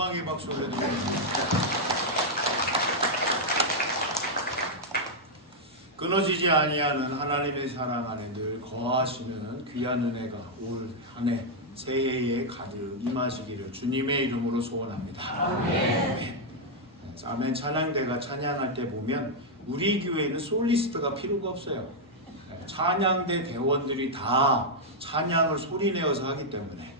영광의 박수 올려드립니다. 끊어지지 아니하는 하나님의 사랑 안에 늘 거하시는 귀한 은혜가 올 한 해 새해에 가득 임하시기를 주님의 이름으로 소원합니다. 아멘. 아멘. 찬양대가 찬양할 때 보면 우리 교회는 솔리스트가 필요가 없어요. 찬양대 대원들이 다 찬양을 소리내어서 하기 때문에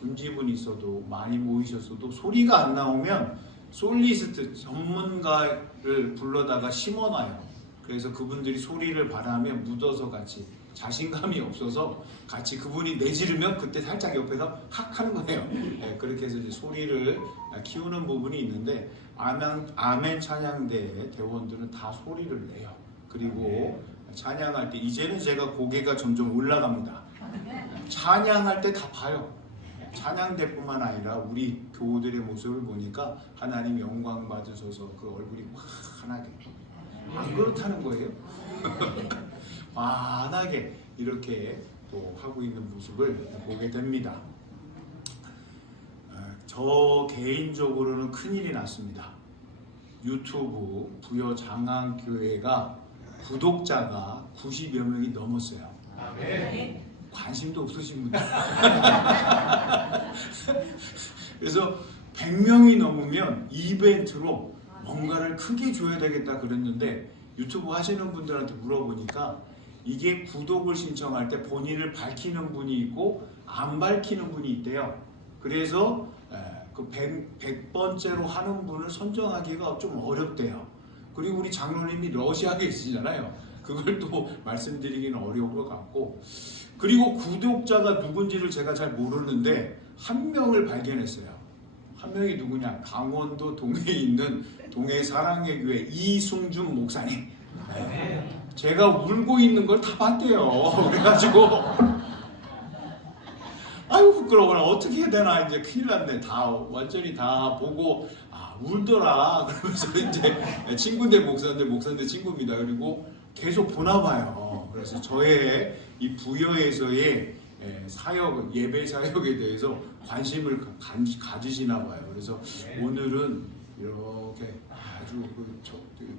군집은 있어도 많이 모이셨어도 소리가 안 나오면 솔리스트 전문가를 불러다가 심어놔요. 그래서 그분들이 소리를 바라면 묻어서 같이 자신감이 없어서 같이 그분이 내지르면 그때 살짝 옆에서 학 하는 거예요. 네, 그렇게 해서 이제 소리를 키우는 부분이 있는데 아멘 찬양대 대원들은 다 소리를 내요. 그리고 찬양할 때 이제는 제가 고개가 점점 올라갑니다. 찬양할 때 다 봐요. 찬양대뿐만 아니라 우리 교우들의 모습을 보니까 하나님 영광 받으셔서 그 얼굴이 환하게 안 그렇다는 거예요. 환하게 이렇게 또 하고 있는 모습을 보게 됩니다. 저 개인적으로는 큰일이 났습니다. 유튜브 부여장안교회가 구독자가 90여 명이 넘었어요. 아멘. 관심도 없으신 분들. 그래서 100명이 넘으면 이벤트로 뭔가를 크게 줘야 되겠다 그랬는데 유튜브 하시는 분들한테 물어보니까 이게 구독을 신청할 때 본인을 밝히는 분이 있고 안 밝히는 분이 있대요. 그래서 그 100번째로 하는 분을 선정하기가 좀 어렵대요. 그리고 우리 장로님이 러시아에 계시잖아요. 그걸 또 말씀드리기는 어려운 것 같고, 그리고 구독자가 누군지를 제가 잘 모르는데 한 명을 발견했어요. 한 명이 누구냐? 강원도 동해에 있는 동해 사랑의 교회 이승준 목사님. 네. 제가 울고 있는 걸 다 봤대요. 그래가지고 아유 부끄러워. 어떻게 해야 되나 이제 큰일 났네. 다 완전히 다 보고 울더라. 그러면서 이제 친구인데 목사인데 친구입니다. 그리고 계속 보나 봐요. 그래서 저의 이 부여에서의 사역, 예배 사역에 대해서 관심을 가지시나 봐요. 그래서 오늘은 이렇게 아주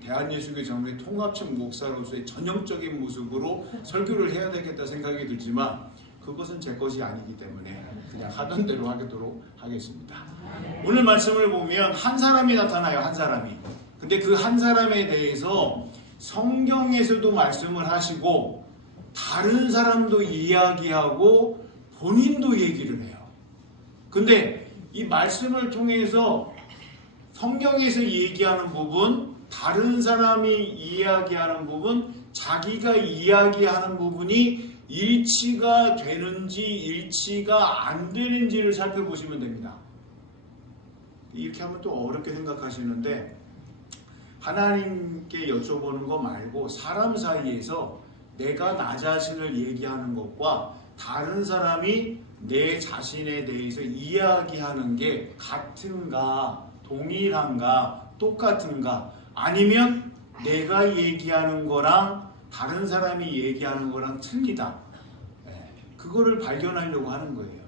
대한예수교 장로의 통합청 목사로서의 전형적인 모습으로 설교를 해야 되겠다 생각이 들지만 그것은 제 것이 아니기 때문에 그냥 하던 대로 하도록 하겠습니다. 오늘 말씀을 보면 한 사람이 나타나요. 한 사람이. 근데 그 한 사람에 대해서 성경에서도 말씀을 하시고 다른 사람도 이야기하고 본인도 얘기를 해요. 근데 이 말씀을 통해서 성경에서 얘기하는 부분, 다른 사람이 이야기하는 부분, 자기가 이야기하는 부분이 일치가 되는지 일치가 안 되는지를 살펴보시면 됩니다. 이렇게 하면 또 어렵게 생각하시는데 하나님께 여쭤보는 거 말고 사람 사이에서 내가 나 자신을 얘기하는 것과 다른 사람이 내 자신에 대해서 이야기하는 게 같은가, 동일한가, 똑같은가, 아니면 내가 얘기하는 거랑 다른 사람이 얘기하는 거랑 틀리다. 그거를 발견하려고 하는 거예요.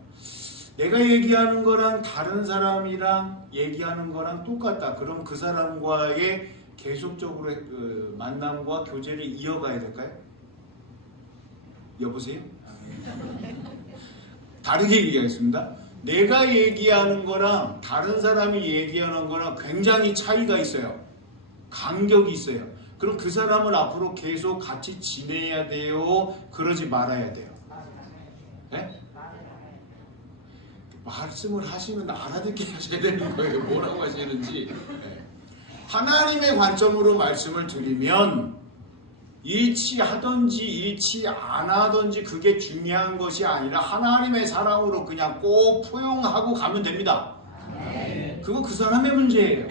내가 얘기하는 거랑 다른 사람이랑 얘기하는 거랑 똑같다. 그럼 그 사람과의 계속적으로 만남과 교제를 이어가야 될까요? 여보세요? 다르게 얘기하겠습니다. 내가 얘기하는 거랑 다른 사람이 얘기하는 거랑 굉장히 차이가 있어요. 간격이 있어요. 그럼 그 사람을 앞으로 계속 같이 지내야 돼요? 그러지 말아야 돼요? 네? 말씀을 하시면 알아듣게 하셔야 되는 거예요. 뭐라고 하시는지. 네. 하나님의 관점으로 말씀을 드리면 일치하든지 일치 안 하든지 그게 중요한 것이 아니라 하나님의 사랑으로 그냥 꼭 포용하고 가면 됩니다. 그거 그 사람의 문제예요.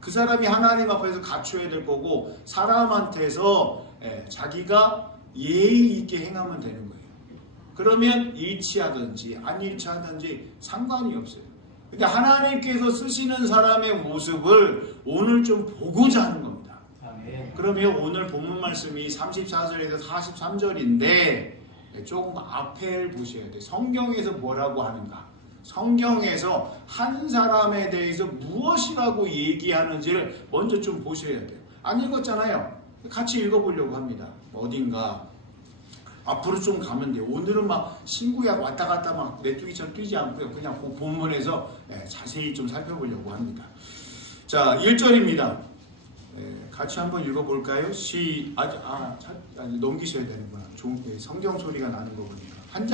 그 사람이 하나님 앞에서 갖춰야 될 거고 사람한테서 자기가 예의 있게 행하면 되는 거예요. 그러면 일치하든지 안 일치하든지 상관이 없어요. 근데 하나님께서 쓰시는 사람의 모습을 오늘 좀 보고자 하는 겁니다. 그러면 오늘 본문 말씀이 34절에서 43절인데 조금 앞을 보셔야 돼요. 성경에서 뭐라고 하는가? 성경에서 한 사람에 대해서 무엇이라고 얘기하는지를 먼저 좀 보셔야 돼요. 안 읽었잖아요. 같이 읽어보려고 합니다. 어딘가 앞으로 좀 가면 돼요. 오늘은 막 신구약 왔다 갔다 막 메뚜기처럼 뛰지 않고요. 그냥 그 본문에서 자세히 좀 살펴보려고 합니다. 자, 1절입니다. 같이 한번 읽어볼까요? 넘기셔야 되는구나. 성경 소리가 나는 거 보니까. 한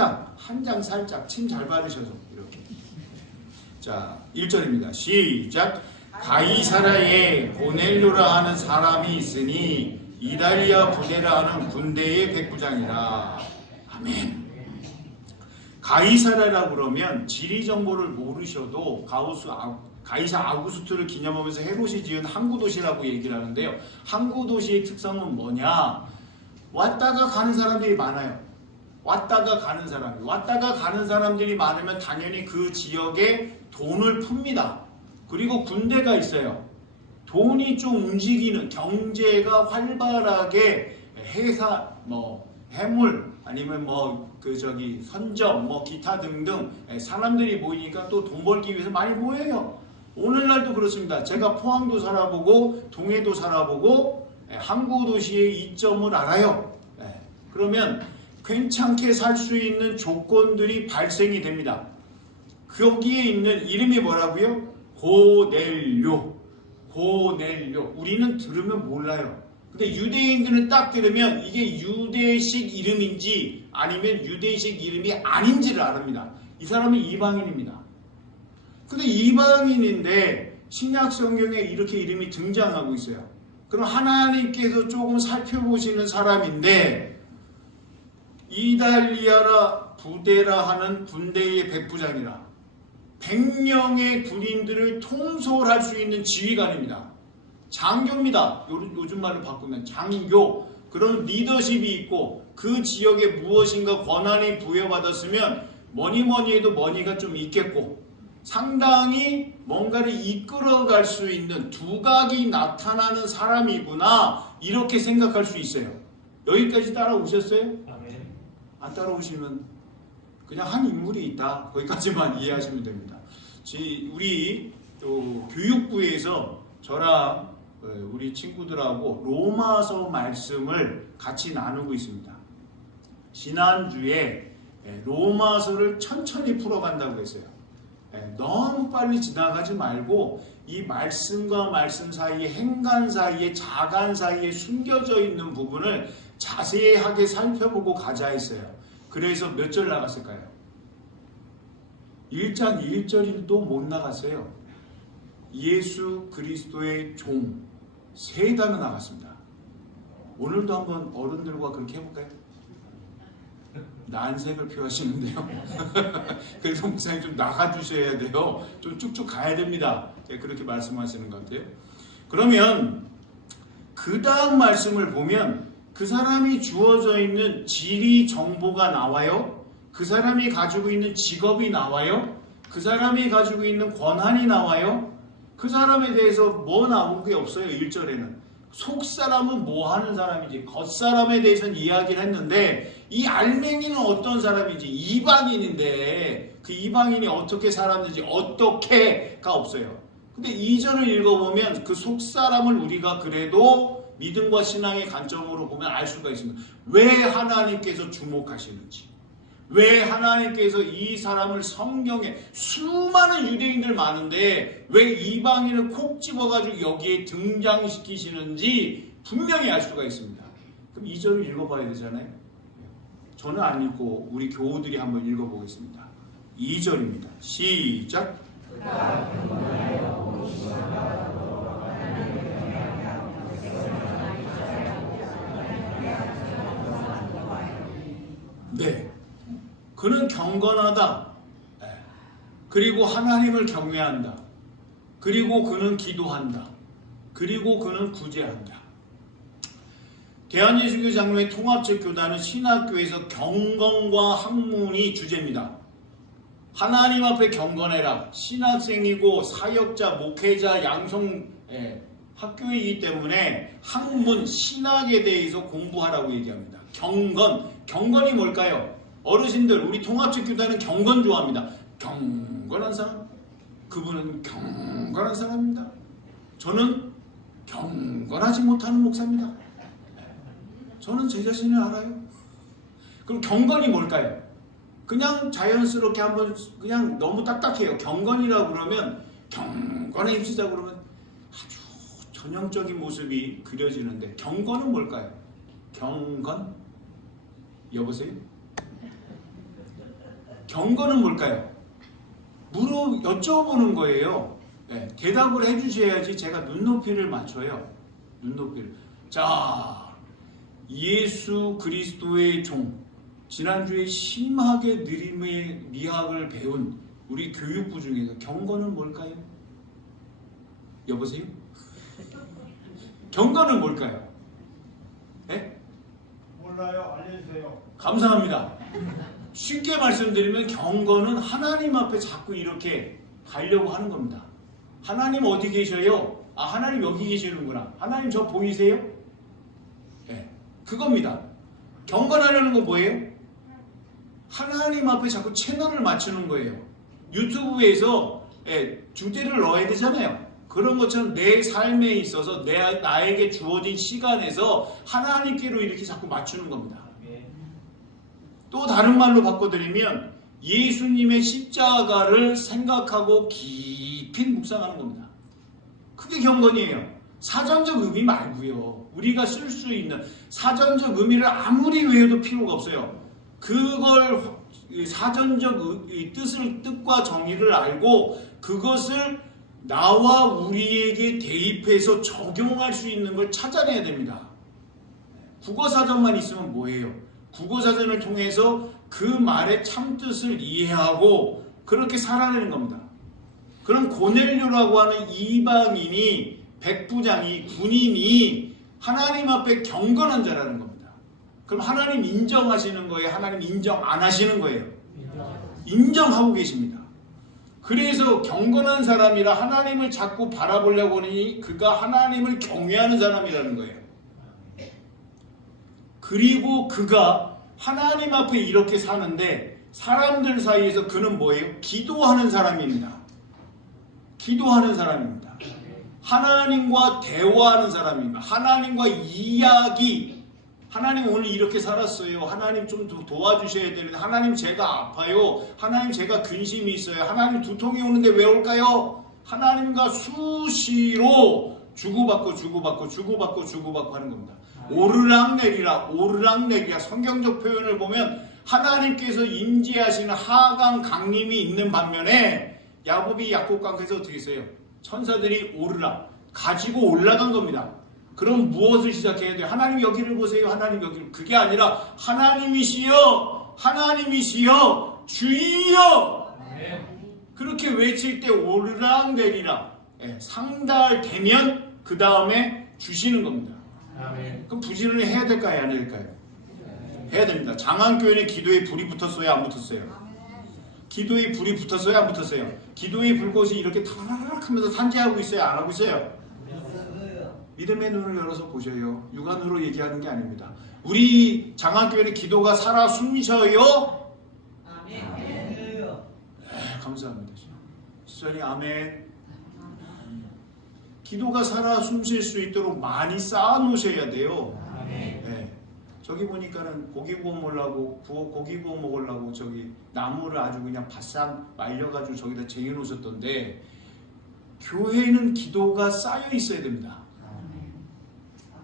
장 살짝 침 잘 바르셔서 이렇게. 자, 1절입니다. 시작. 가이사라에 고넬료라 하는 사람이 있으니 이달리아 부대라 하는 군대의 백부장이라. 아멘. 가이사라라고 그러면 지리 정보를 모르셔도 가이사 아우구스투를 기념하면서 헤롯이 지은 항구 도시라고 얘기를 하는데요. 항구 도시의 특성은 뭐냐? 왔다가 가는 사람들이 많아요. 왔다가 가는 사람들이 많으면 당연히 그 지역에 돈을 풉니다. 그리고 군대가 있어요. 돈이 좀 움직이는, 경제가 활발하게 해물 아니면 선점 기타 등등 사람들이 모이니까 또 돈 벌기 위해서 많이 모여요. 오늘날도 그렇습니다. 제가 포항도 살아보고 동해도 살아보고 항구 도시의 이점을 알아요. 그러면 괜찮게 살 수 있는 조건들이 발생이 됩니다. 거기에 있는 이름이 뭐라고요? 고넬료. 우리는 들으면 몰라요. 근데 유대인들은 딱 들으면 이게 유대식 이름인지 아니면 유대식 이름이 아닌지를 아릅니다. 이 사람은 이방인입니다. 근데 이방인인데 신약 성경에 이렇게 이름이 등장하고 있어요. 그럼 하나님께서 조금 살펴보시는 사람인데 이달리아라 부대라 하는 군대의 백부장이라 100명의 군인들을 통솔할 수 있는 지휘관입니다. 장교입니다. 요즘 말을 바꾸면 장교. 그런 리더십이 있고 그 지역에 무엇인가 권한이 부여받았으면 뭐니 해도 머니가 좀 있겠고 상당히 뭔가를 이끌어갈 수 있는 두각이 나타나는 사람이구나 이렇게 생각할 수 있어요. 여기까지 따라오셨어요? 안 따라오시면 그냥 한 인물이 있다. 거기까지만 이해하시면 됩니다. 우리 또 교육부에서 저랑 우리 친구들하고 로마서 말씀을 같이 나누고 있습니다. 지난주에 로마서를 천천히 풀어간다고 했어요. 너무 빨리 지나가지 말고 이 말씀과 말씀 사이에 행간 사이에 자간 사이에 숨겨져 있는 부분을 자세하게 살펴보고 가자 했어요. 그래서 몇 절 나갔을까요? 1장 1절도 못 나갔어요. 예수 그리스도의 종 3단어 나갔습니다. 오늘도 한번 어른들과 그렇게 해볼까요? 난색을 표하시는데요. 그래서 목사님 좀 나가주셔야 돼요. 좀 쭉쭉 가야 됩니다. 그렇게 말씀하시는 것 같아요. 그러면 그 다음 말씀을 보면 그 사람이 주어져 있는 지리 정보가 나와요. 그 사람이 가지고 있는 직업이 나와요. 그 사람이 가지고 있는 권한이 나와요. 그 사람에 대해서 뭐 나온 게 없어요. 1절에는. 속사람은 뭐 하는 사람인지 겉사람에 대해서는 이야기를 했는데 이 알맹이는 어떤 사람인지 이방인인데 그 이방인이 어떻게 살았는지 어떻게가 없어요. 근데 2절을 읽어보면 그 속사람을 우리가 그래도 믿음과 신앙의 관점으로 보면 알 수가 있습니다. 왜 하나님께서 주목하시는지, 왜 하나님께서 이 사람을 성경에 수많은 유대인들 많은데 왜 이방인을 콕 집어가지고 여기에 등장시키시는지 분명히 알 수가 있습니다. 그럼 2절을 읽어봐야 되잖아요. 저는 안 읽고 우리 교우들이 한번 읽어보겠습니다. 2절입니다. 시작. 네. 그는 경건하다. 그리고 하나님을 경외한다. 그리고 그는 기도한다. 그리고 그는 구제한다. 대한예수교 장로회 통합체교단은 신학교에서 경건과 학문이 주제입니다. 하나님 앞에 경건해라. 신학생이고 사역자, 목회자, 양성 학교이기 때문에 학문, 신학에 대해서 공부하라고 얘기합니다. 경건이 뭘까요? 어르신들, 우리 통합체교단은 경건 좋아합니다. 경건. 경건한 사람. 그분은 경건한 사람입니다. 저는 경건하지 못하는 목사입니다. 저는 제 자신을 알아요. 그럼 경건이 뭘까요? 그냥 자연스럽게 한번 그냥 너무 딱딱해요. 경건이라고 그러면 경건에 힘쓰자 그러면 아주 전형적인 모습이 그려지는데 경건은 뭘까요? 경건? 여보세요? 경건은 뭘까요? 여쭤보는 거예요. 네, 대답을 해주셔야지 제가 눈높이를 맞춰요. 눈높이를. 자, 예수 그리스도의 종. 지난주에 심하게 느림의 미학을 배운 우리 교육부 중에서 경건은 뭘까요? 여보세요? 경건은 뭘까요? 네? 몰라요. 알려주세요. 감사합니다. 쉽게 말씀드리면 경건은 하나님 앞에 자꾸 이렇게 가려고 하는 겁니다. 하나님 어디 계셔요? 아, 하나님 여기 계시는구나. 하나님 저 보이세요? 네, 그겁니다. 경건하려는 건 뭐예요? 하나님 앞에 자꾸 채널을 맞추는 거예요. 유튜브에서 주제를 넣어야 되잖아요. 그런 것처럼 내 삶에 있어서 나에게 주어진 시간에서 하나님께로 이렇게 자꾸 맞추는 겁니다. 또 다른 말로 바꿔드리면 예수님의 십자가를 생각하고 깊이 묵상하는 겁니다. 그게 경건이에요. 사전적 의미 말고요. 우리가 쓸 수 있는 사전적 의미를 아무리 외워도 필요가 없어요. 그걸 사전적 뜻과 정의를 알고 그것을 나와 우리에게 대입해서 적용할 수 있는 걸 찾아내야 됩니다. 국어사전만 있으면 뭐예요? 국어사전을 통해서 그 말의 참뜻을 이해하고 그렇게 살아내는 겁니다. 그럼 고넬료라고 하는 이방인이 백부장이 군인이 하나님 앞에 경건한 자라는 겁니다. 그럼 하나님 인정하시는 거예요? 하나님 인정 안 하시는 거예요? 인정하고 계십니다. 그래서 경건한 사람이라 하나님을 자꾸 바라보려고 하니 그가 하나님을 경외하는 사람이라는 거예요. 그리고 그가 하나님 앞에 이렇게 사는데 사람들 사이에서 그는 뭐예요? 기도하는 사람입니다. 기도하는 사람입니다. 하나님과 대화하는 사람입니다. 하나님과 이야기. 하나님 오늘 이렇게 살았어요. 하나님 좀 도와주셔야 되는데 하나님 제가 아파요. 하나님 제가 근심이 있어요. 하나님 두통이 오는데 왜 올까요? 하나님과 수시로 주고받고 하는 겁니다. 오르락내리락 성경적 표현을 보면 하나님께서 임재하시는 하강 강림이 있는 반면에 야곱이 약속강에서 어떻게 했어요? 천사들이 오르락 가지고 올라간 겁니다. 그럼 무엇을 시작해야 돼요? 하나님 여기를 보세요. 하나님 여기를. 그게 아니라 하나님이시여 주여 그렇게 외칠 때 오르락내리락 상달되면 그 다음에 주시는 겁니다. 그럼 부지런히 해야 될까요? 안 해야 될까요? 해야 됩니다. 장안교회는 기도에 불이 붙었어요? 안 붙었어요? 기도에 불이 붙었어요? 안 붙었어요? 기도의 불꽃이 이렇게 타라락 하면서 산재하고 있어요? 안 하고 있어요? 믿음의 눈을 열어서 보셔요. 육안으로 얘기하는 게 아닙니다. 우리 장안교회는 기도가 살아 숨쉬어요? 아멘. 네, 감사합니다. 시절이 아멘. 기도가 살아 숨쉴 수 있도록 많이 쌓아 놓으셔야 돼요. 네. 저기 보니까는 고기 구워 먹으려고 저기 나무를 아주 그냥 바싹 말려가지고 저기다 쟁여 놓으셨던데 교회는 기도가 쌓여 있어야 됩니다.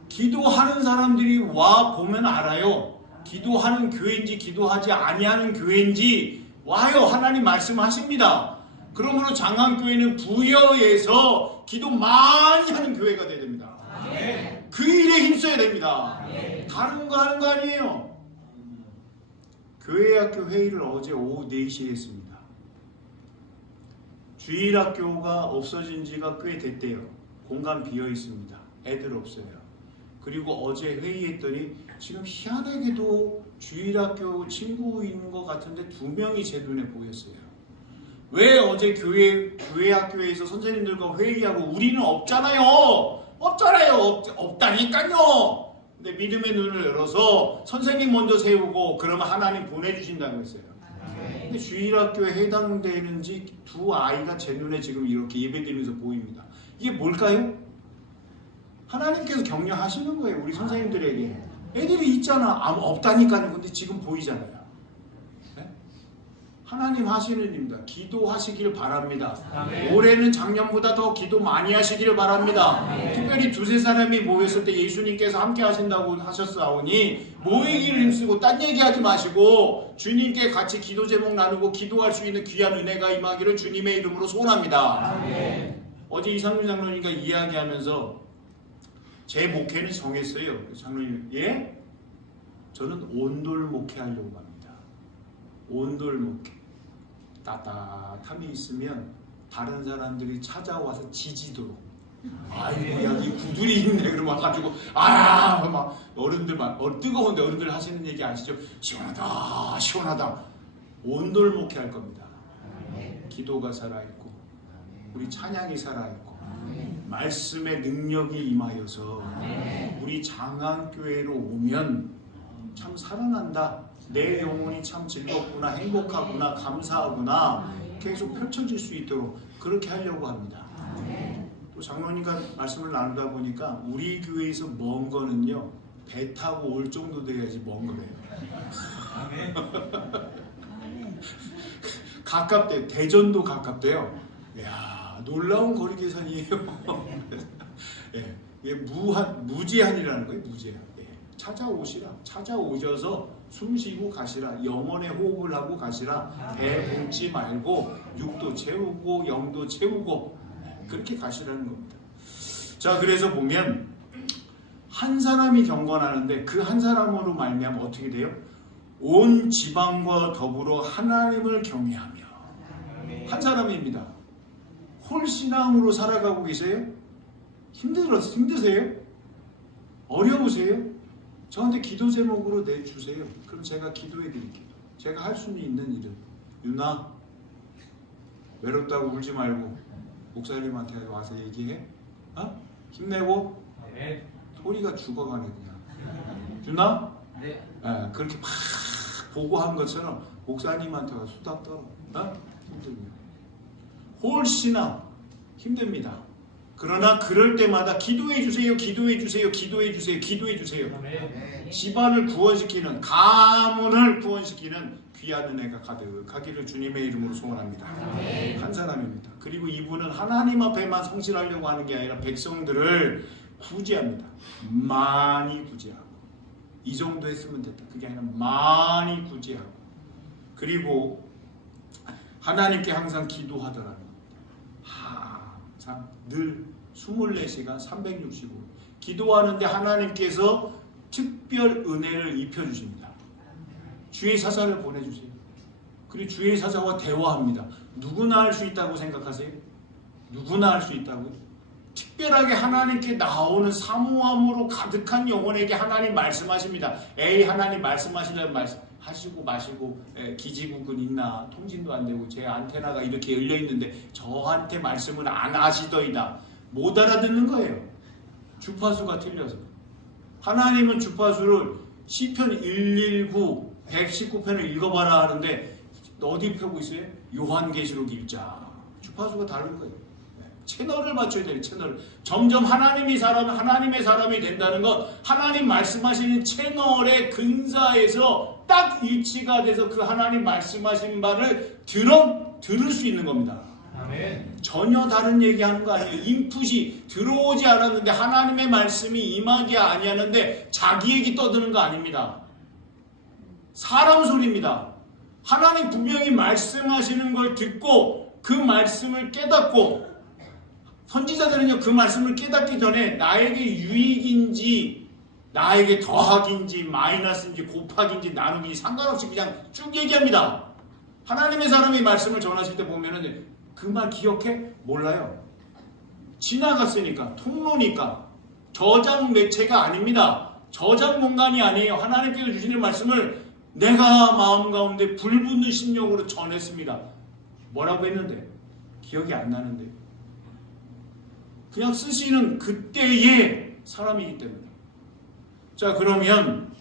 기도하는 사람들이 와 보면 알아요. 기도하는 교회인지 기도하지 아니하는 교회인지 와요. 하나님 말씀하십니다. 그러므로 장안교회는 부여해서 기도 많이 하는 교회가 돼야 됩니다. 그 일에 힘써야 됩니다. 다른 거 하는 거 아니에요. 교회학교 회의를 어제 오후 4시에 했습니다. 주일학교가 없어진 지가 꽤 됐대요. 공간 비어 있습니다. 애들 없어요. 그리고 어제 회의했더니 지금 희한하게도 주일학교 친구 있는 것 같은데 2명이 제 눈에 보였어요. 왜 어제 교회 학교에서 선생님들과 회의하고 우리는 없잖아요. 없다니까요. 근데 믿음의 눈을 열어서 선생님 먼저 세우고 그러면 하나님 보내주신다고 했어요. 근데 주일학교에 해당되는지 두 아이가 제 눈에 지금 이렇게 예배드리면서 보입니다. 이게 뭘까요? 하나님께서 격려하시는 거예요. 우리 선생님들에게. 애들이 있잖아. 없다니까요. 근데 지금 보이잖아요. 네? 하나님 하시는 일입니다. 기도하시길 바랍니다. 아멘. 올해는 작년보다 더 기도 많이 하시길 바랍니다. 아멘. 특별히 두세 사람이 모였을 때 예수님께서 함께 하신다고 하셨사오니 모이기를 힘쓰고 딴 얘기하지 마시고 주님께 같이 기도 제목 나누고 기도할 수 있는 귀한 은혜가 임하기를 주님의 이름으로 소원합니다. 아멘. 어제 이상준 장로님과 이야기하면서 제 목회는 정했어요. 장로님, 예? 저는 온돌 목회하려고 합니다. 온돌 목회. 따뜻함이 있으면 다른 사람들이 찾아와서 지지도록. 아이고, 야, 이 구들이 있네. 그러면 와가지고, 막 어른들 뜨거운데 어른들 하시는 얘기 아시죠? 시원하다, 시원하다. 온돌 목회할 겁니다. 기도가 살아있고, 우리 찬양이 살아있고, 말씀의 능력이 임하여서 우리 장안교회로 오면 참 살아난다. 내 영혼이 참 즐겁구나, 행복하구나, 감사하구나 계속 펼쳐질 수 있도록 그렇게 하려고 합니다. 또 장로님과 말씀을 나누다 보니까 우리 교회에서 먼 거는요, 배 타고 올 정도 돼야지 먼 거래요. 가깝대요. 대전도 가깝대요. 이야, 놀라운 거리 계산이에요. 예, 이게 무제한이라는 거예요. 무제한. 예, 찾아오시라. 찾아오셔서 숨 쉬고 가시라. 영혼의 호흡을 하고 가시라. 배 굶지 말고 육도 채우고 영도 채우고 그렇게 가시라는 겁니다. 자, 그래서 보면 한 사람이 경건하는데 그 한 사람으로 말미암아 어떻게 돼요? 온 지방과 더불어 하나님을 경외하며. 한 사람입니다. 홀신앙으로 살아가고 계세요? 힘드세요? 어려우세요? 저한테 기도 제목으로 내주세요. 그럼 제가 기도해 드릴게요. 제가 할 수 있는 일은, 유나 외롭다고 울지 말고 목사님한테 와서 얘기해. 힘내고. 네. 소리가 죽어가네 그냥. 유나? 네. 그렇게 막 보고한 것처럼 목사님한테 와서 수다 떨어. 힘듭니다. 홀신앙 힘듭니다. 그러나 그럴 때마다 기도해 주세요, 기도해 주세요, 기도해 주세요, 기도해 주세요. 집안을 구원시키는, 가문을 구원시키는 귀한 은혜가 가득하기를 주님의 이름으로 소원합니다. 한 사람입니다. 그리고 이분은 하나님 앞에만 성실하려고 하는 게 아니라 백성들을 구제합니다. 많이 구제하고. 이 정도 했으면 됐다. 그게 아니라 많이 구제하고. 그리고 하나님께 항상 기도하더라는 겁니다. 항상 늘 24시간 365일 기도하는데 하나님께서 특별 은혜를 입혀주십니다. 주의 사자를 보내주세요. 그리고 주의 사자와 대화합니다. 누구나 할 수 있다고 생각하세요? 누구나 할 수 있다고요? 특별하게 하나님께 나오는 사모함으로 가득한 영혼에게 하나님 말씀하십니다. 에이, 하나님 말씀하시려면 말씀하시고 마시고 기지국은 있나? 통신도 안 되고 제 안테나가 이렇게 열려 있는데 저한테 말씀을 안 하시더이다. 못 알아듣는 거예요. 주파수가 틀려서. 하나님은 주파수를 시편 119, 119편을 읽어봐라 하는데 어디 펴고 있어요? 요한계시록 1장. 주파수가 다른 거예요. 채널을 맞춰야 돼요. 채널. 점점 하나님의 사람이 된다는 것, 하나님 말씀하시는 채널의 근사에서 딱 일치가 돼서 그 하나님 말씀하신 바를 들을 수 있는 겁니다. 아멘. 전혀 다른 얘기하는 거 아니에요. 인풋이 들어오지 않았는데 하나님의 말씀이 임하지 아니하는데 자기 얘기 떠드는 거 아닙니다. 사람 소리입니다. 하나님 분명히 말씀하시는 걸 듣고 그 말씀을 깨닫고, 선지자들은요, 그 말씀을 깨닫기 전에 나에게 유익인지 나에게 더하기인지 마이너스인지 곱하기인지 나누기인지 상관없이 그냥 쭉 얘기합니다. 하나님의 사람이 말씀을 전하실 때 보면은 그 말 기억해? 몰라요. 지나갔으니까, 통로니까. 저장 매체가 아닙니다. 저장 공간이 아니에요. 하나님께서 주시는 말씀을 내가 마음 가운데 불붙는 심령으로 전했습니다. 뭐라고 했는데? 기억이 안 나는데. 그냥 쓰시는 그때의 사람이기 때문에. 자, 그러면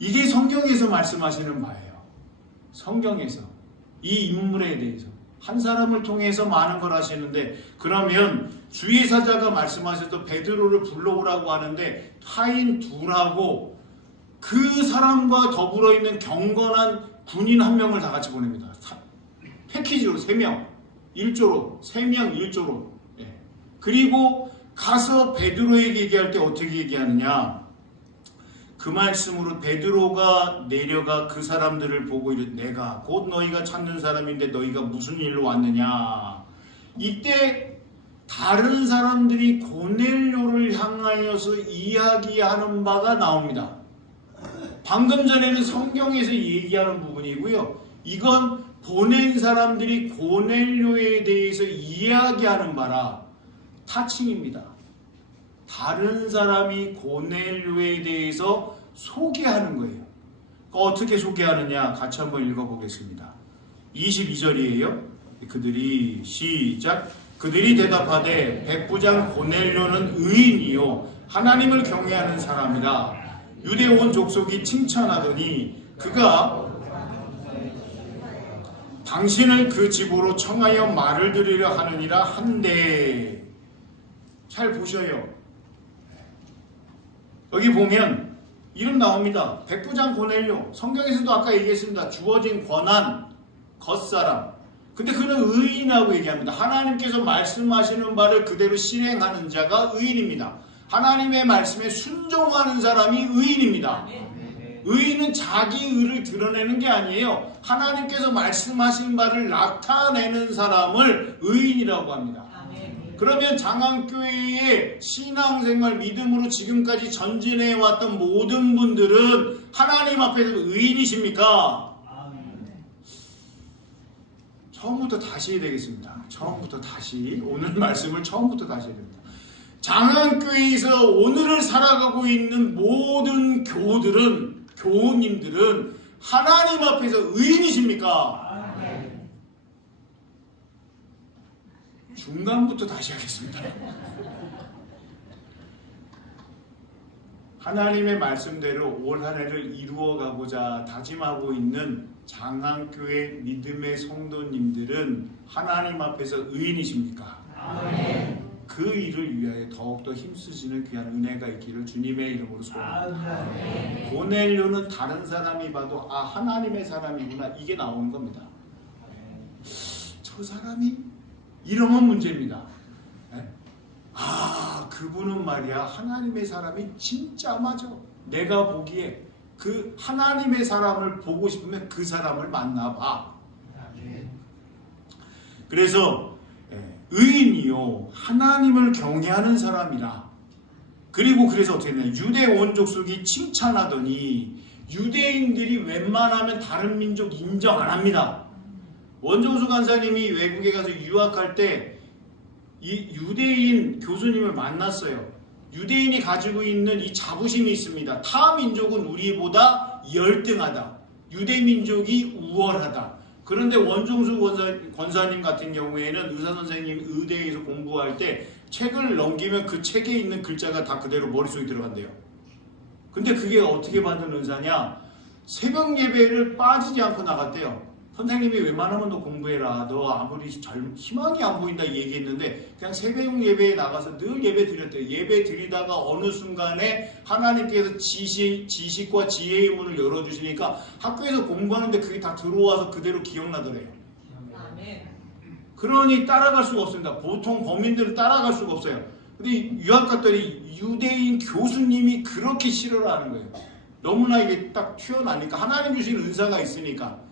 이게 성경에서 말씀하시는 바예요. 성경에서. 이 인물에 대해서 한 사람을 통해서 많은 걸 하시는데, 그러면 주의 사자가 말씀하셔서 베드로를 불러오라고 하는데 하인 둘하고 그 사람과 더불어 있는 경건한 군인 한 명을 다 같이 보냅니다. 패키지로 3명 1조로 3명 1조로. 그리고 가서 베드로에게 얘기할 때 어떻게 얘기하느냐, 그 말씀으로 베드로가 내려가 그 사람들을 보고 이르되 내가 곧 너희가 찾는 사람인데 너희가 무슨 일로 왔느냐. 이때 다른 사람들이 고넬료를 향하여서 이야기하는 바가 나옵니다. 방금 전에는 성경에서 얘기하는 부분이고요, 이건 보낸 사람들이 고넬료에 대해서 이야기하는 바라 타칭입니다. 다른 사람이 고넬료에 대해서 소개하는 거예요. 어떻게 소개하느냐 같이 한번 읽어보겠습니다. 22절이에요. 그들이 시작. 그들이 대답하되 백부장 고넬료는 의인이요 하나님을 경외하는 사람이라. 유대 온 족속이 칭찬하더니 그가 당신을 그 집으로 청하여 말을 들으려 하느니라 한데. 잘 보셔요. 여기 보면 이름 나옵니다. 백부장 고넬료. 성경에서도 아까 얘기했습니다. 주어진 권한, 겉사람. 근데 그는 의인이라고 얘기합니다. 하나님께서 말씀하시는 바를 그대로 실행하는 자가 의인입니다. 하나님의 말씀에 순종하는 사람이 의인입니다. 의인은 자기 의를 드러내는 게 아니에요. 하나님께서 말씀하신 바를 나타내는 사람을 의인이라고 합니다. 그러면 장안교회의 신앙생활 믿음으로 지금까지 전진해왔던 모든 분들은 하나님 앞에서 의인이십니까? 처음부터 다시 해야 되겠습니다. 처음부터 다시, 오늘 말씀을 처음부터 다시 해야 됩니다. 장안교회에서 오늘을 살아가고 있는 모든 교우님들은 하나님 앞에서 의인이십니까? 중간부터 다시 하겠습니다. 하나님의 말씀대로 올 한 해를 이루어가고자 다짐하고 있는 장안교회 믿음의 성도님들은 하나님 앞에서 의인이십니까? 아멘. 그 일을 위하여 더욱더 힘쓰시는 귀한 은혜가 있기를 주님의 이름으로 소원합니다. 고넬료는 다른 사람이 봐도 아, 하나님의 사람이구나, 이게 나오는 겁니다. 저 사람이 이러면 문제입니다. 아, 그분은 말이야 하나님의 사람이 진짜 맞아. 내가 보기에 그 하나님의 사람을 보고 싶으면 그 사람을 만나봐. 그래서 의인이요 하나님을 경외하는 사람이라. 그리고 그래서 어떻게 되냐, 유대 온 족속이 칭찬하더니, 유대인들이 웬만하면 다른 민족 인정 안 합니다. 원종수 간사님이 외국에 가서 유학할 때 이 유대인 교수님을 만났어요. 유대인이 가지고 있는 이 자부심이 있습니다. 타 민족은 우리보다 열등하다. 유대 민족이 우월하다. 그런데 원종수 권사님 같은 경우에는 의사 선생님 의대에서 공부할 때 책을 넘기면 그 책에 있는 글자가 다 그대로 머릿속에 들어간대요. 근데 그게 어떻게 받은 은사냐? 새벽 예배를 빠지지 않고 나갔대요. 선생님이 웬만하면 너 공부해라. 너 아무리 희망이 안 보인다 얘기했는데 그냥 새벽 예배에 나가서 늘 예배 드렸대요. 예배 드리다가 어느 순간에 하나님께서 지식과 지혜의 문을 열어주시니까 학교에서 공부하는데 그게 다 들어와서 그대로 기억나더래요. 그러니 따라갈 수가 없습니다. 보통 범인들은 따라갈 수가 없어요. 근데 유학 갔더니 유대인 교수님이 그렇게 싫어를 하는 거예요. 너무나 이게 딱 튀어나니까, 하나님 주신 은사가 있으니까.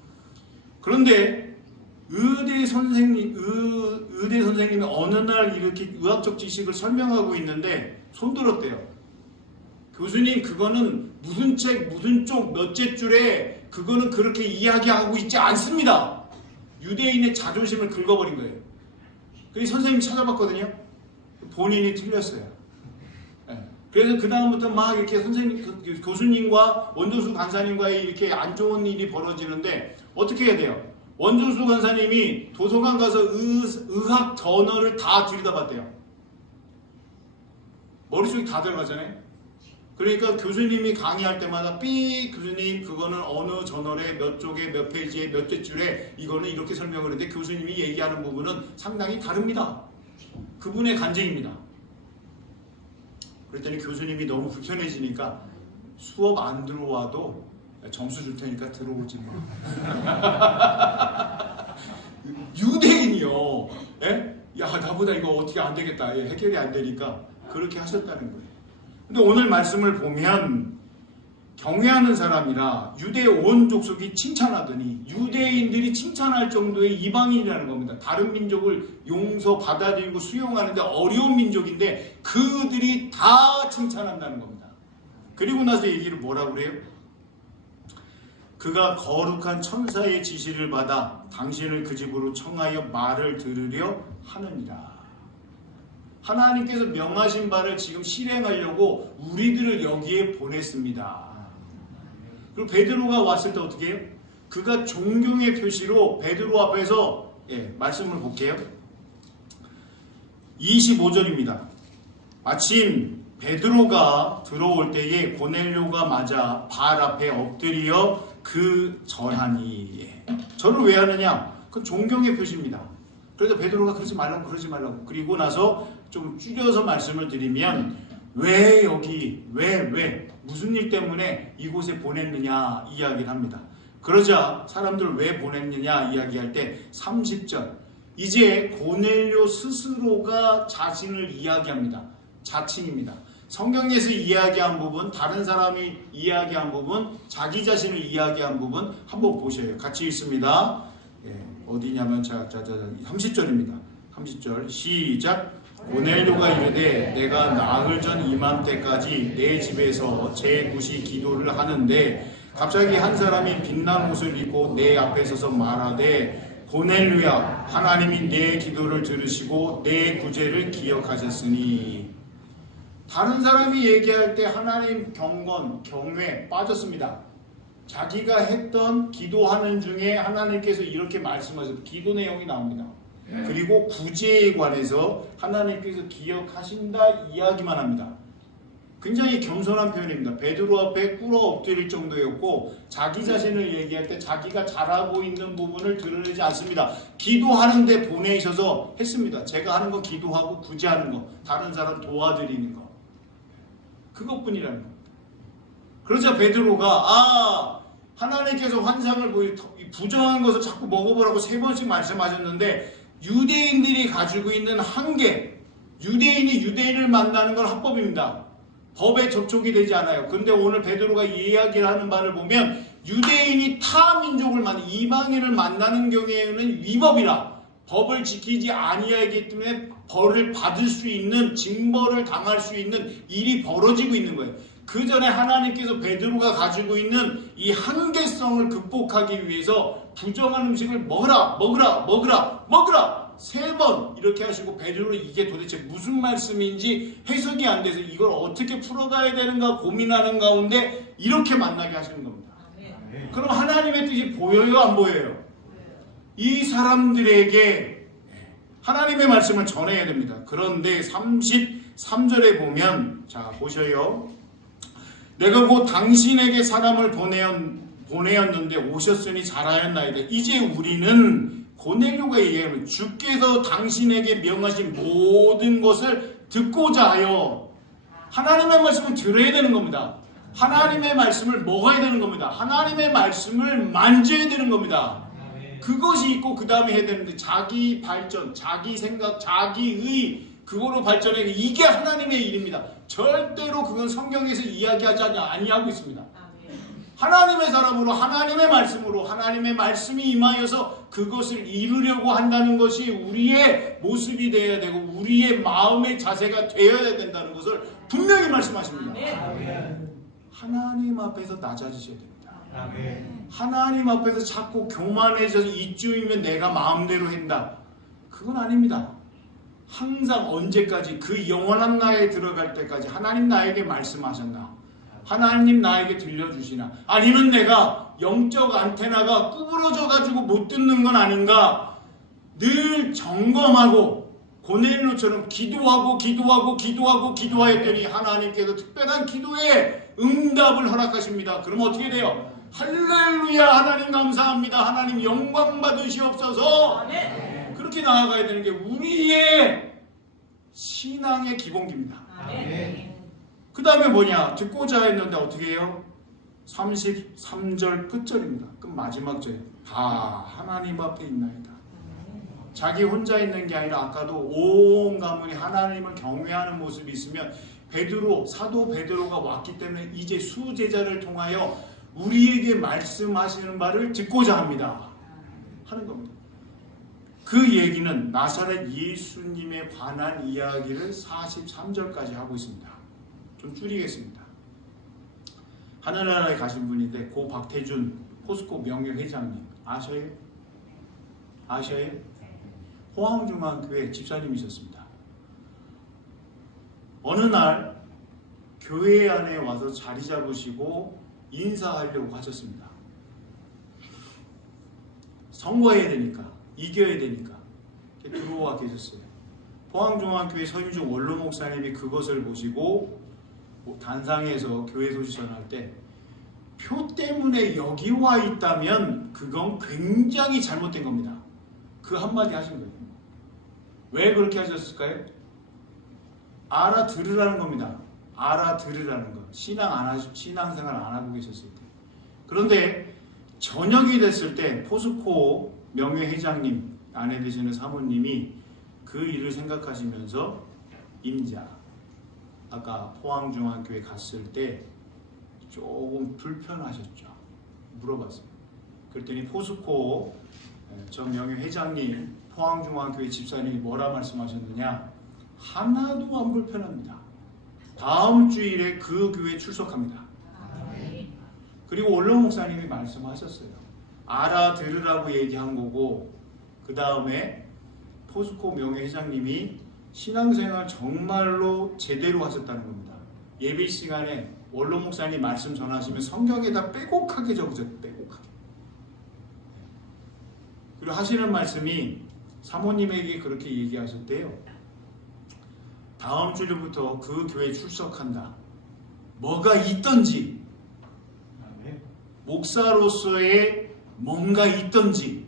그런데 의대 선생님이 어느 날 이렇게 의학적 지식을 설명하고 있는데 손 들었대요. 교수님, 그거는 무슨 책, 무슨 쪽, 몇째 줄에 그거는 그렇게 이야기하고 있지 않습니다. 유대인의 자존심을 긁어버린 거예요. 그래서 선생님이 찾아봤거든요. 본인이 틀렸어요. 그래서 그 다음부터 막 이렇게 선생님, 교수님과 원종수 간사님과의 이렇게 안 좋은 일이 벌어지는데 어떻게 해야 돼요? 원종수 간사님이 도서관 가서 의학 저널을 다 들여다봤대요. 머릿속에 다 들어가잖아요. 그러니까 교수님이 강의할 때마다 교수님 그거는 어느 저널에 몇 쪽에 몇 페이지에 몇 줄에 이거는 이렇게 설명을 했는데 교수님이 얘기하는 부분은 상당히 다릅니다. 그분의 간증입니다. 그랬더니 교수님이 너무 불편해지니까 수업 안 들어와도 점수 줄 테니까 들어오지 마. 유대인이요. 예? 야, 나보다 이거 어떻게 안 되겠다. 예, 해결이 안 되니까 그렇게 하셨다는 거예요. 근데 오늘 말씀을 보면 경외하는 사람이라 유대 온 족속이 칭찬하더니 유대인들이 칭찬할 정도의 이방인이라는 겁니다. 다른 민족을 용서 받아들이고 수용하는데 어려운 민족인데 그들이 다 칭찬한다는 겁니다. 그리고 나서 얘기를 뭐라고 그래요? 그가 거룩한 천사의 지시를 받아 당신을 그 집으로 청하여 말을 들으려 하느니라. 하나님께서 명하신 바를 지금 실행하려고 우리들을 여기에 보냈습니다. 그리고 베드로가 왔을 때 어떻게 해요? 그가 존경의 표시로 베드로 앞에서 말씀을 볼게요. 25절입니다. 마침 베드로가 들어올 때에 고넬료가 맞아 발 앞에 엎드려 그 절하니. 절을 왜 하느냐? 그건 존경의 표시입니다. 그래서 베드로가 그러지 말라고. 그리고 나서 좀 줄여서 말씀을 드리면 왜 여기 왜 무슨 일 때문에 이곳에 보냈느냐 이야기를 합니다. 그러자 사람들 왜 보냈느냐 이야기할 때 30절 이제 고넬료 스스로가 자신을 이야기합니다. 자칭입니다. 성경에서 이야기한 부분, 다른 사람이 이야기한 부분, 자기 자신을 이야기한 부분 한번 보셔요. 같이 읽습니다. 어디냐면 30절입니다. 30절 시작. 고넬료가 이르되 내가 나흘 전 이맘때까지 내 집에서 제 굿이 기도를 하는데 갑자기 한 사람이 빛난 옷을 입고 내 앞에 서서 말하되 고넬료야 하나님이 내 기도를 들으시고 내 구제를 기억하셨으니. 다른 사람이 얘기할 때 하나님 경외 빠졌습니다. 자기가 했던 기도하는 중에 하나님께서 이렇게 말씀하셔서 기도 내용이 나옵니다. 그리고 구제에 관해서 하나님께서 기억하신다 이야기만 합니다. 굉장히 겸손한 표현입니다. 베드로 앞에 꿇어 엎드릴 정도였고 자기 자신을 얘기할 때 자기가 잘하고 있는 부분을 드러내지 않습니다. 기도하는데 보내셔서 했습니다. 제가 하는 거 기도하고 구제하는 거, 다른 사람 도와드리는 거, 그것뿐이라는 겁니다. 그러자 베드로가 하나님께서 환상을 부정한 것을 자꾸 먹어보라고 3번씩 말씀하셨는데 유대인들이 가지고 있는 한계, 유대인이 유대인을 만나는 건 합법입니다. 법에 접촉이 되지 않아요. 그런데 오늘 베드로가 이야기를 하는 바를 보면 유대인이 타 민족을 이방인을 만나는 경우에는 위법이라 법을 지키지 아니하기 때문에 벌을 받을 수 있는, 징벌을 당할 수 있는 일이 벌어지고 있는 거예요. 그 전에 하나님께서 베드로가 가지고 있는 이 한계성을 극복하기 위해서 부정한 음식을 먹으라 3번 이렇게 하시고 베드로는 이게 도대체 무슨 말씀인지 해석이 안 돼서 이걸 어떻게 풀어가야 되는가 고민하는 가운데 이렇게 만나게 하시는 겁니다. 그럼 하나님의 뜻이 보여요 안 보여요? 이 사람들에게 하나님의 말씀을 전해야 됩니다. 그런데 33절에 보면 자 보셔요. 내가 곧 당신에게 사람을 보내었는데 오셨으니 잘하였나이다. 이제 우리는 고넬료가 얘기하면 주께서 당신에게 명하신 모든 것을 듣고자 하여 하나님의 말씀을 들어야 되는 겁니다. 하나님의 말씀을 먹어야 되는 겁니다. 하나님의 말씀을 만져야 되는 겁니다. 그것이 있고 그 다음에 해야 되는데 자기 발전, 자기 생각, 자기의 그거로 발전해 이게 하나님의 일입니다. 절대로 그건 성경에서 이야기하지 아니하고 있습니다. 하나님의 사람으로 하나님의 말씀으로 하나님의 말씀이 임하여서 그것을 이루려고 한다는 것이 우리의 모습이 되어야 되고 우리의 마음의 자세가 되어야 된다는 것을 분명히 말씀하십니다. 하나님 앞에서 낮아지셔야 됩니다. 하나님 앞에서 자꾸 교만해져서 이쯤이면 내가 마음대로 한다. 그건 아닙니다. 항상 언제까지 그 영원한 나에 들어갈 때까지 하나님 나에게 말씀하셨나? 하나님 나에게 들려주시나? 아니면 내가 영적 안테나가 구부러져 가지고 못 듣는 건 아닌가? 늘 점검하고 고넬료처럼 기도하였더니 하나님께서 특별한 기도에 응답을 허락하십니다. 그럼 어떻게 돼요? 할렐루야, 하나님 감사합니다. 하나님 영광 받으시옵소서. 그렇게 나아가야 되는 게 우리의 신앙의 기본기입니다. 그 다음에 뭐냐? 듣고자 했는데 어떻게 해요? 33절 끝절입니다. 그 마지막 절. 다 하나님 앞에 있나이다. 자기 혼자 있는 게 아니라 아까도 온 가문이 하나님을 경외하는 모습이 있으면 사도 베드로가 왔기 때문에 이제 수제자를 통하여 우리에게 말씀하시는 바를 듣고자 합니다. 하는 겁니다. 그 얘기는 나사렛 예수님에 관한 이야기를 43절까지 하고 있습니다. 좀 줄이겠습니다. 하늘나라에 가신 분인데 고 박태준 포스코 명예회장님 아셔요? 호황중앙교회 집사님이셨습니다. 어느 날 교회 안에 와서 자리 잡으시고 인사하려고 하셨습니다. 선거해야 되니까, 이겨야 되니까 들어와 계셨어요. 포항중앙교회 서임중 원로 목사님이 그것을 보시고 단상에서 교회 소식 전할 때 표 때문에 여기 와 있다면 그건 굉장히 잘못된 겁니다. 그 한마디 하신 거예요. 왜 그렇게 하셨을까요? 알아들으라는 겁니다. 알아들으라는 거. 신앙생활 안 하고 계셨을 때. 그런데 저녁이 됐을 때 포스코 명예회장님 아내 되시는 사모님이 그 일을 생각하시면서 임자 아까 포항중앙교회 갔을 때 조금 불편하셨죠. 물어봤어요. 그랬더니 포스코 전 명예회장님 포항중앙교회 집사님이 뭐라 말씀하셨느냐? 하나도 안 불편합니다. 다음 주일에 그 교회 출석합니다. 그리고 원로 목사님이 말씀하셨어요. 알아들으라고 얘기한 거고 그 다음에 포스코 명예회장님이 신앙생활 정말로 제대로 하셨다는 겁니다. 예배 시간에 원로 목사님 말씀 전하시면 성경에다 빼곡하게 적으세요. 빼곡하게. 그리고 하시는 말씀이 사모님에게 그렇게 얘기하셨대요. 다음 주부터 그 교회에 출석한다. 뭐가 있던지 목사로서의 뭔가 있던지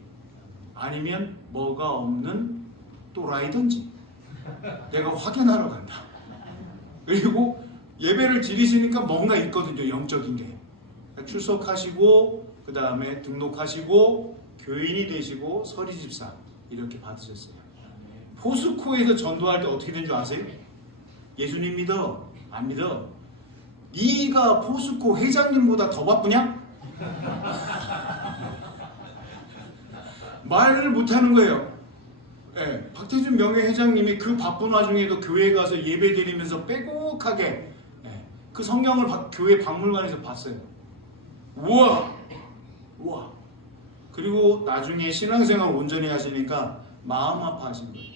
아니면 뭐가 없는 또라이든지 내가 확인하러 간다. 그리고 예배를 드리시니까 뭔가 있거든요. 영적인 게. 출석하시고 그 다음에 등록하시고 교인이 되시고 서리집사 이렇게 받으셨어요. 포스코에서 전도할 때 어떻게 된 줄 아세요? 예수님 믿어? 안 믿어? 네가 포스코 회장님보다 더 바쁘냐? 말을 못하는 거예요. 네, 박태준 명예회장님이 그 바쁜 와중에도 교회에 가서 예배 드리면서 빼곡하게 그 성경을 교회 박물관에서 봤어요. 우와! 그리고 나중에 신앙생활 온전히 하시니까 마음 아파하신 거예요.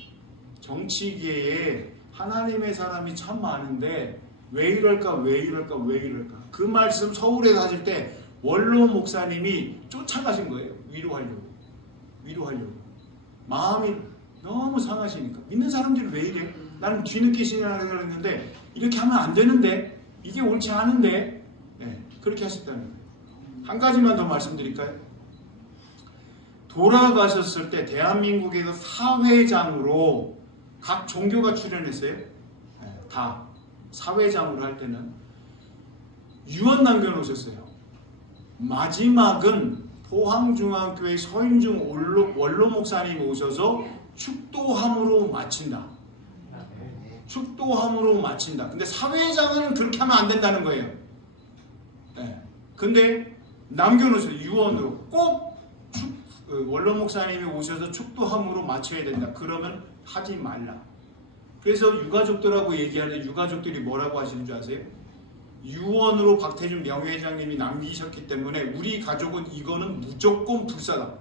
정치계에 하나님의 사람이 참 많은데 왜 이럴까? 그 말씀 서울에서 하실 때 원로 목사님이 쫓아가신 거예요. 위로하려고. 마음이 너무 상하시니까. 믿는 사람들이 왜 이래? 나는 뒤늦게 신앙생활을 했는데 이렇게 하면 안 되는데 이게 옳지 않은데 그렇게 하셨다는 거예요. 한 가지만 더 말씀드릴까요? 돌아가셨을 때 대한민국에서 사회장으로 각 종교가 출연했어요. 다 사회장으로 할 때는 유언 남겨놓으셨어요. 마지막은 포항중앙교회 서임중 원로 목사님이 오셔서 축도함으로 마친다. 근데 사회장은 그렇게 하면 안 된다는 거예요. 근데 남겨놓으셔요. 유언으로 꼭 원로 목사님이 오셔서 축도함으로 마쳐야 된다. 그러면 하지 말라. 그래서 유가족들하고 얘기하는데 유가족들이 뭐라고 하시는 줄 아세요? 유언으로 박태준 명예회장님이 남기셨기 때문에 우리 가족은 이거는 무조건 불사다.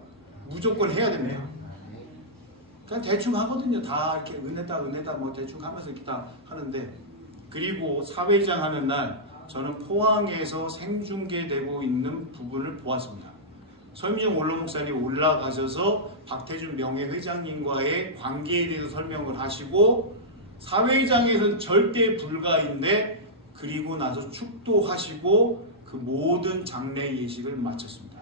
무조건 해야 됩니다. 그냥 대충 하거든요. 다 이렇게 은혜다 뭐 대충 하면서 이렇게 다 하는데 그리고 사회장 하는 날 저는 포항에서 생중계되고 있는 부분을 보았습니다. 서임중 원로 목사님 올라가셔서 박태준 명예회장님과의 관계에 대해서 설명을 하시고 사회장에서는 절대 불가인데 그리고 나서 축도하시고 그 모든 장례 예식을 마쳤습니다.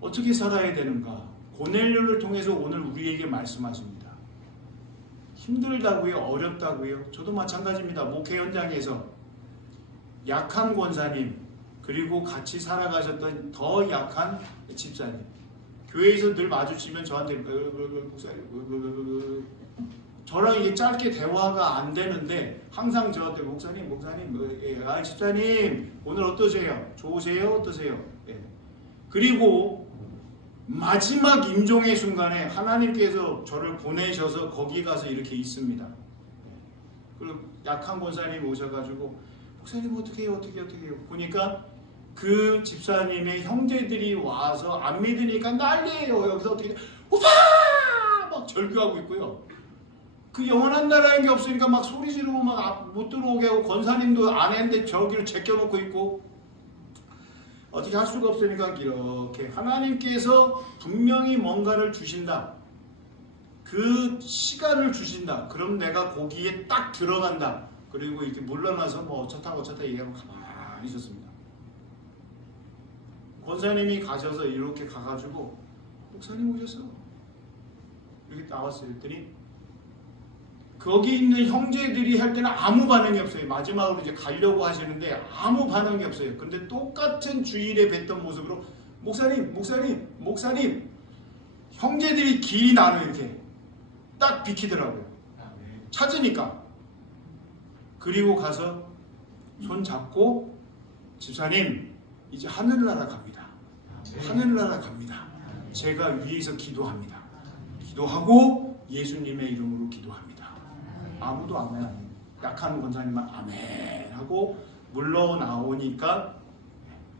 어떻게 살아야 되는가? 고넬료를 통해서 오늘 우리에게 말씀하십니다. 힘들다고요? 어렵다고요? 저도 마찬가지입니다. 목회 현장에서 약한 권사님 그리고 같이 살아가셨던 더 약한 집사님 교회에서 늘 마주치면 저한테 목사님 저랑 이게 짧게 대화가 안 되는데 항상 저한테 목사님 집사님 오늘 어떠세요? 좋으세요? 어떠세요? 예. 그리고 마지막 임종의 순간에 하나님께서 저를 보내셔서 거기 가서 이렇게 있습니다. 그리고 약한 권사님 오셔가지고 목사님 어떻게 해요? 보니까 그 집사님의 형제들이 와서 안 믿으니까 난리예요. 여기서 어떻게 우파 막 절규하고 있고요. 그 영원한 나라인 게 없으니까 막 소리 지르고 막 못 들어오게 하고 권사님도 안 했는데 저기를 제껴놓고 있고 어떻게 할 수가 없으니까 이렇게 하나님께서 분명히 뭔가를 주신다. 그 시간을 주신다. 그럼 내가 거기에 딱 들어간다. 그리고 이렇게 물러나서 뭐 어쩌다 얘기하고 가만히 있었습니다. 권사님이 가셔서 이렇게 가가지고 목사님 오셨어. 이렇게 나왔어요. 그랬더니 거기 있는 형제들이 할 때는 아무 반응이 없어요. 마지막으로 이제 가려고 하시는데 아무 반응이 없어요. 근데 똑같은 주일에 뵀던 모습으로 목사님 형제들이 길이 나눠 이렇게 딱 비키더라고요. 찾으니까. 그리고 가서 손 잡고 집사님 이제 하늘나라 갑니다. 하늘나라 갑니다. 제가 위에서 기도합니다. 기도하고 예수님의 이름으로 기도합니다. 아무도 아멘 안 해요. 약한 권사님만 아멘 하고 물러나오니까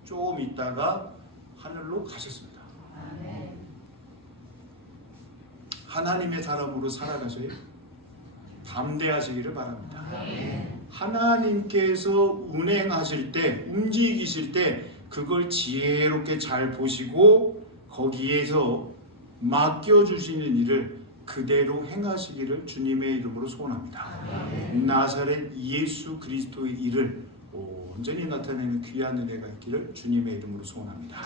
조금 있다가 하늘로 가셨습니다. 하나님의 사람으로 살아가셔야 담대하시기를 바랍니다. 하나님께서 운행하실 때 움직이실 때 그걸 지혜롭게 잘 보시고 거기에서 맡겨주시는 일을 그대로 행하시기를 주님의 이름으로 소원합니다. 나사렛 예수 그리스도의 일을 온전히 나타내는 귀한 은혜가 있기를 주님의 이름으로 소원합니다.